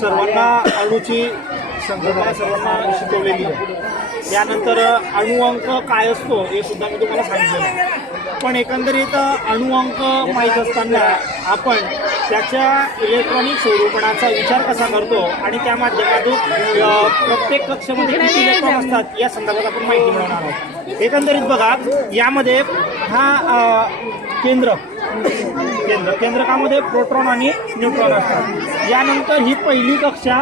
सर्वांना अणूची संकल्पना सर्वांना शिकवलेली आहे. यानंतर अणुअंक काय असतो हे सुद्धा मी तुम्हाला सांगितलेलं पण एकंदरीत अणुअंक माहीत असताना आपण त्याच्या इलेक्ट्रॉनिक स्वरूपणाचा विचार कसा करतो आणि त्या माध्यमातून प्रत्येक कक्षामध्ये किती इलेक्ट्रॉन असतात या संदर्भात आपण माहिती मिळवणार आहोत. एकंदरीत बघा यामध्ये हा केंद्र केंद्र केंद्रकामध्ये प्रोटॉन आणि न्यूट्रॉन असतात. यानंतर ही पहिली कक्षा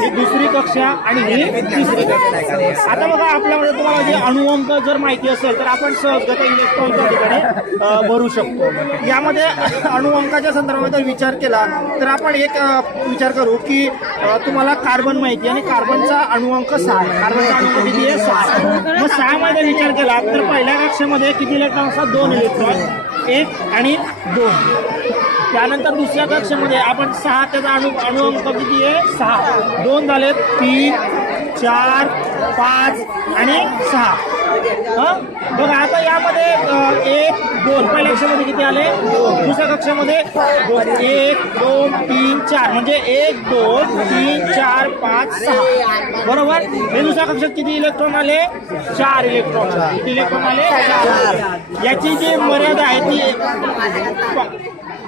ही दुसरी कक्षा आणि ही तिसरी कक्षा. आता बघा आपल्यामध्ये तुम्हाला जे अणुअंक जर माहिती असेल तर आपण सहजगत इलेक्ट्रॉनच्या ठिकाणी भरू शकतो. यामध्ये अणुअंकाच्या संदर्भात विचार केला तर आपण एक विचार करू की तुम्हाला कार्बन माहिती आहे आणि कार्बनचा अणुअंक सहा कार्बनचा अणुअंक किती आहे? सहा मग सहामध्ये विचार केला तर पहिल्या कक्षेमध्ये किती इलेक्ट्रॉन असतात? दोन इलेक्ट्रॉन एक आणि दोन. त्यानंतर दुसऱ्या कक्षेमध्ये आपण सहा त्याचा अणु अणुअंक किती आहे? सहा. दोन झाले तीन चार पाच आणि सहा. बघा आता यामध्ये एक दोन. पहिल्या कक्षामध्ये किती आले? दुसऱ्या कक्षामध्ये? एक दोन तीन चार. म्हणजे एक दोन तीन चार पाच सहा. बरोबर? हे दुसऱ्या कक्षात किती इलेक्ट्रॉन आले? चार इलेक्ट्रॉन किती इलेक्ट्रॉन आले? याची जी मर्यादा आहे ती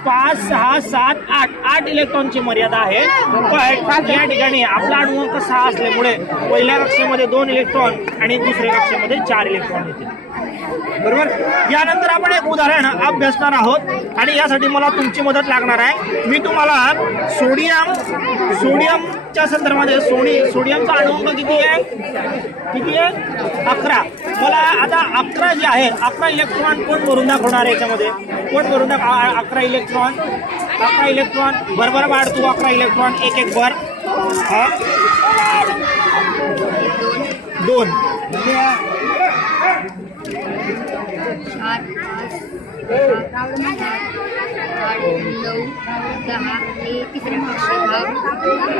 पाच सहा सात आठ. आठ इलेक्ट्रॉनची मर्यादा आहे. पण या ठिकाणी आपला अनुभव सहा असल्यामुळे पहिल्या कक्षेमध्ये दोन इलेक्ट्रॉन आणि दुसऱ्या कक्षेमध्ये चार इलेक्ट्रॉन येतील. बरोबर? यानंतर आपण एक उदाहरण अभ्यासणार आहोत आणि यासाठी मला तुमची मदत लागणार आहे. मी तुम्हाला सोडियम सोडियमच्या संदर्भामध्ये सोडी सोडियमचा अनुभव किती आहे? किती आहे? अकरा. मला आता अकरा जे आहे अकरा इलेक्ट्रॉन कोण भरून दाखवणार आहे याच्यामध्ये? कोण भरून दाख अकरा इलेक्ट्रॉन इलेक्ट्रॉन अकरा इलेक्ट्रॉन बरोबर वाढतो अकरा इलेक्ट्रॉन एक एक भर हा. दोन.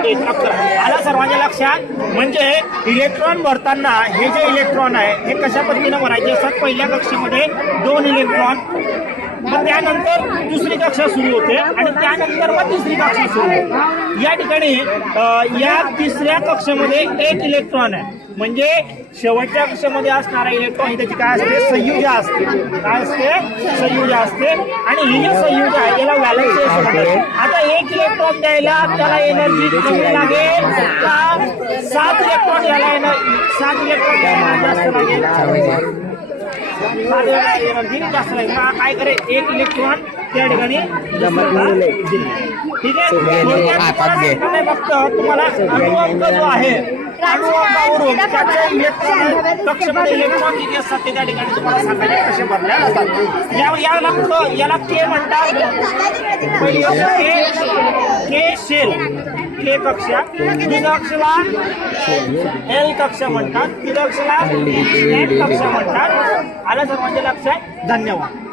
एक अकरा. आला सर्वांच्या लक्षात? म्हणजे इलेक्ट्रॉन भरताना हे जे इलेक्ट्रॉन आहे हे कशा पद्धतीनं भरायचे? असतात पहिल्या कक्षेमध्ये दोन इलेक्ट्रॉन मग त्यानंतर दुसरी कक्षा सुरू होते आणि त्यानंतर मग तिसरी कक्षा सुरू होते. या ठिकाणी या तिसऱ्या कक्षेमध्ये एक इलेक्ट्रॉन आहे. म्हणजे शेवटच्या कक्षेमध्ये असणारा इलेक्ट्रॉन ही त्याची काय असते? संयुजा असते. काय असते? संयुजा असते. आणि ही जे संयुजा आहे याला व्हॅलन्स आता एक इलेक्ट्रॉन द्यायला त्याला एनर्जी कमी लागेल? का सात इलेक्ट्रॉन याला सात इलेक्ट्रॉन द्यायला जास्त लागेल. जास्त काय करे एक इलेक्ट्रॉन त्या ठिकाणी ठीक आहे तुम्हाला आहे फक्त तुम्हाला अणुअंक जो आहे अणुअंकावरून त्याचे इलेक्ट्रॉन इलेक्ट्रॉन किती असतात ते त्या ठिकाणी तुम्हाला कसे भरल्या जातात या याला याला के म्हणतात के के शेल के कक्षा दुसऱ्या एल कक्षा म्हणतात तिसऱ्या कक्षाला कक्षा म्हणतात आला सर्वांच्या म्हणजे लक्षात धन्यवाद.